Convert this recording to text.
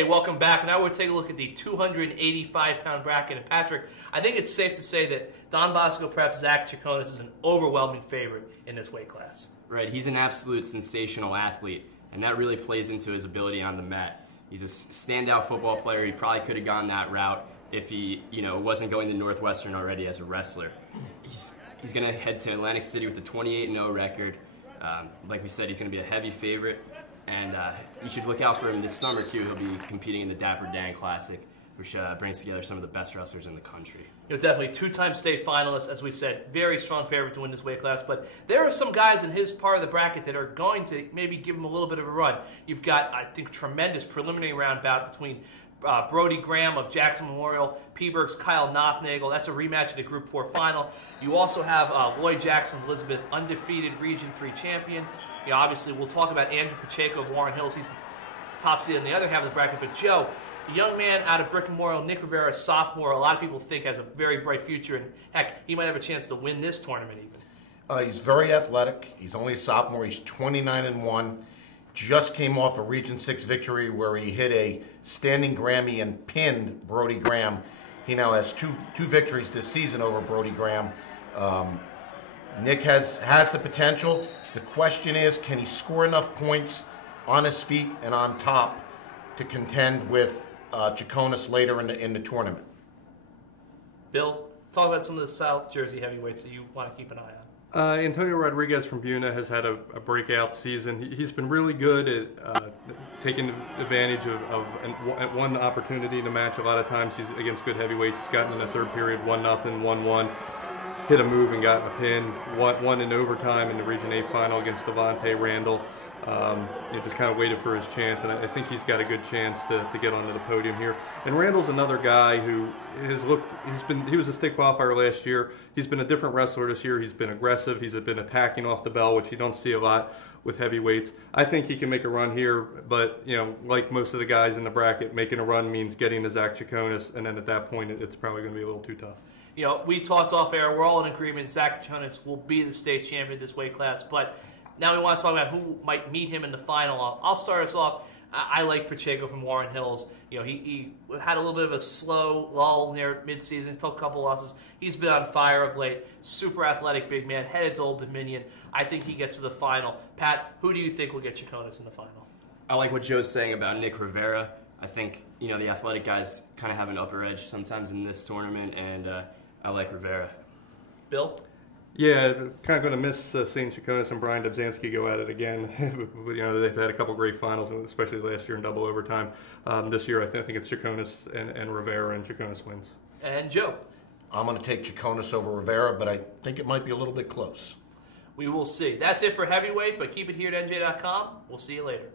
Hey, welcome back. Now we're taking a look at the 285-pound bracket. And Patrick, I think it's safe to say that Don Bosco, perhaps Zack Chakonis, is an overwhelming favorite in this weight class. Right, he's an absolute sensational athlete, and that really plays into his ability on the mat. He's a standout football player. He probably could have gone that route if he, wasn't going to Northwestern already as a wrestler. He's going to head to Atlantic City with a 28-0 record. Like we said, he's going to be a heavy favorite, and you should look out for him this summer too. He'll be competing in the Dapper Dan Classic, which brings together some of the best wrestlers in the country. Definitely two-time state finalist, as we said, very strong favorite to win this weight class. But there are some guys in his part of the bracket that are going to maybe give him a little bit of a run. You've got, I think, tremendous preliminary round bout between Brody Graham of Jackson Memorial, Peeberg's Kyle Nothnagel. That's a rematch of the Group 4 final. You also have Lloyd Jackson Elizabeth, undefeated Region 3 champion. Obviously, we'll talk about Andrew Pacheco of Warren Hills. He's the top seed in the other half of the bracket. But Joe, a young man out of Brick Memorial, Nick Rivera, sophomore, a lot of people think has a very bright future, and heck, he might have a chance to win this tournament even. He's very athletic. He's only a sophomore. He's 29-1. Just came off a Region 6 victory where he hit a standing Grammy and pinned Brody Graham. He now has two victories this season over Brody Graham. Nick has the potential. The question is, can he score enough points on his feet and on top to contend with Chakonis later in the tournament? Bill, talk about some of the South Jersey heavyweights that you want to keep an eye on. Antonio Rodriguez from Buna has had a breakout season. He's been really good at taking advantage of one opportunity to match. A lot of times he's against good heavyweights. He's gotten in the third period 1-0, 1-1, hit a move and gotten a pin. Won in overtime in the Region 8 final against Devontae Randall. Just kind of waited for his chance, and I think he's got a good chance to get onto the podium here. And Randall's another guy who he was a state qualifier last year. He's been a different wrestler this year. He's been aggressive. He's been attacking off the bell, which you don't see a lot with heavyweights. I think he can make a run here, but like most of the guys in the bracket, making a run means getting to Zack Chakonis, and then at that point, it's probably going to be a little too tough. We talked off air. We're all in agreement. Zack Chakonis will be the state champion of this weight class, but now we want to talk about who might meet him in the final. I'll start us off. I like Pacheco from Warren Hills. He had a little bit of a slow lull near midseason, took a couple losses. He's been on fire of late. Super athletic big man, headed to Old Dominion. I think he gets to the final. Pat, who do you think will get Chakonis in the final? I like what Joe's saying about Nick Rivera. I think the athletic guys kind of have an upper edge sometimes in this tournament, and I like Rivera. Bill? Yeah, kind of going to miss seeing Chakonis and Brian Dobzhansky go at it again. They've had a couple great finals, especially last year in double overtime. This year, I think it's Chakonis and Rivera, and Chakonis wins. And Joe? I'm going to take Chakonis over Rivera, but I think it might be a little bit close. We will see. That's it for heavyweight, but keep it here at NJ.com. We'll see you later.